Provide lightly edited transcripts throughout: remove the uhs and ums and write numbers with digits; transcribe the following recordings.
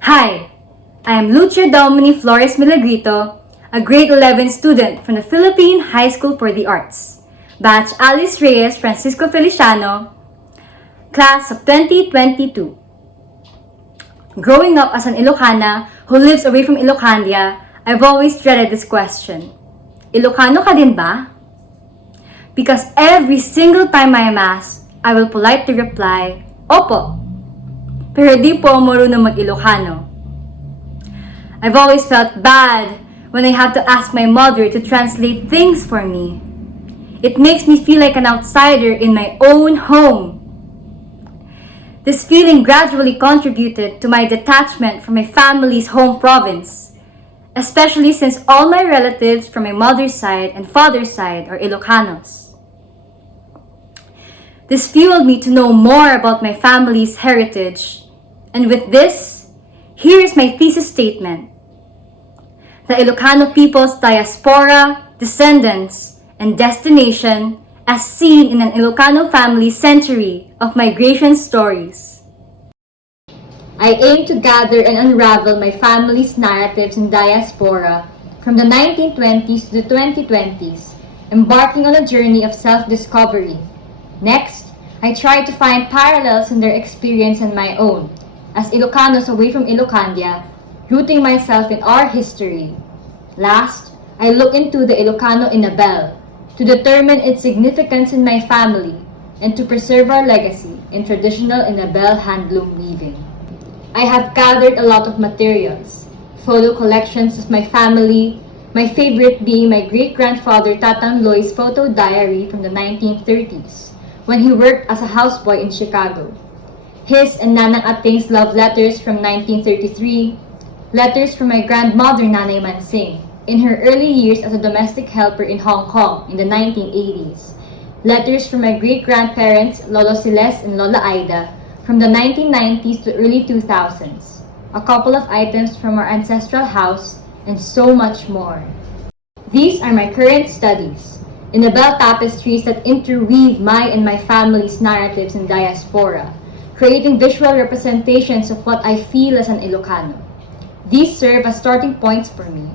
Hi, I am Luce Melegrito, a grade 11 student from the Philippine High School for the Arts, batch Alice Reyes Francisco Feliciano, class of 2022. Growing up as an Ilocana who lives away from Ilocandia, I've always dreaded this question. Ilocano ka din ba? Because every single time I am asked, I will politely reply, Opo, pero di po marunong mag-Ilocano. I've always felt bad when I have to ask my mother to translate things for me. It makes me feel like an outsider in my own home. This feeling gradually contributed to my detachment from my family's home province, especially since all my relatives from my mother's side and father's side are Ilocanos. This fueled me to know more about my family's heritage, and with this, here is my thesis statement. The Ilocano people's diaspora, descendants, and destination as seen in an Ilocano family's century of migration stories. I aim to gather and unravel my family's narratives in diaspora from the 1920s to the 2020s, embarking on a journey of self-discovery. Next, I try to find parallels in their experience and my own, as Ilocanos away from Ilocandia, rooting myself in our history. Last, I look into the Ilocano Inabel to determine its significance in my family and to preserve our legacy in traditional Inabel handloom weaving. I have gathered a lot of materials, photo collections of my family, my favorite being my great-grandfather Tatang Loy's photo diary from the 1930s, when he worked as a houseboy in Chicago. His and Nanang Ating's love letters from 1933, letters from my grandmother Nanay Mansing in her early years as a domestic helper in Hong Kong in the 1980s, letters from my great-grandparents Lolo Celeste and Lola Aida from the 1990s to early 2000s, a couple of items from our ancestral house, and so much more. These are my current studies, Inabel tapestries that interweave my and my family's narratives in diaspora, creating visual representations of what I feel as an Ilocano. These serve as starting points for me.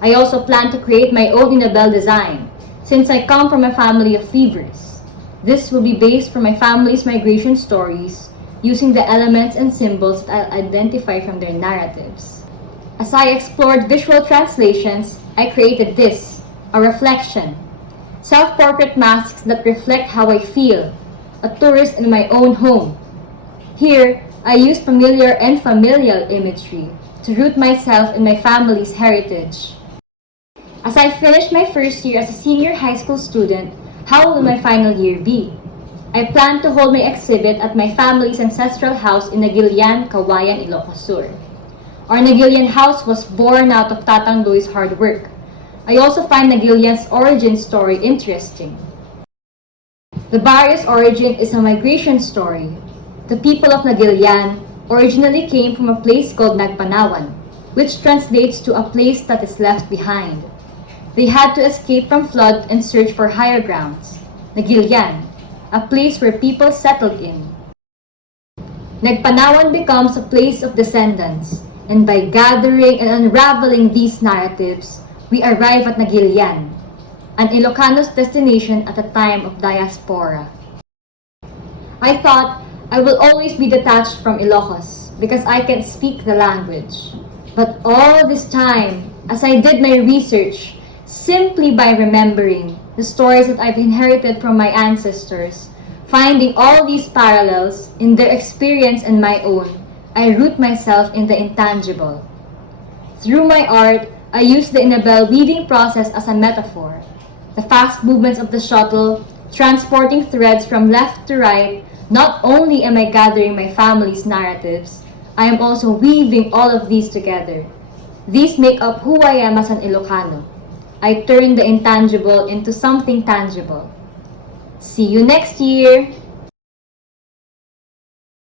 I also plan to create my own Inabel design, since I come from a family of weavers. This will be based from my family's migration stories, using the elements and symbols that I'll identify from their narratives. As I explored visual translations, I created this, a reflection. Self-portrait masks that reflect how I feel, a tourist in my own home. Here, I use familiar and familial imagery to root myself in my family's heritage. As I finish my first year as a senior high school student, how will my final year be? I plan to hold my exhibit at my family's ancestral house in Nagilian, Kawayan, Ilocos Sur. Our Nagilian house was born out of Tatang Loy's hard work. I also find Nagilian's origin story interesting. The barrio's origin is a migration story. The people of Nagilian originally came from a place called Nagpanawan, which translates to a place that is left behind. They had to escape from flood and search for higher grounds. Nagilian, a place where people settled in. Nagpanawan becomes a place of descendants, and by gathering and unraveling these narratives, we arrive at Nagilian, an Ilocano's destination at a time of diaspora. I thought I will always be detached from Ilocos because I can speak the language. But all this time, as I did my research, simply by remembering the stories that I've inherited from my ancestors, finding all these parallels in their experience and my own, I root myself in the intangible. Through my art, I use the Inabel weaving process as a metaphor. The fast movements of the shuttle, transporting threads from left to right. Not only am I gathering my family's narratives, I am also weaving all of these together. These make up who I am as an Ilocano. I turn the intangible into something tangible. See you next year!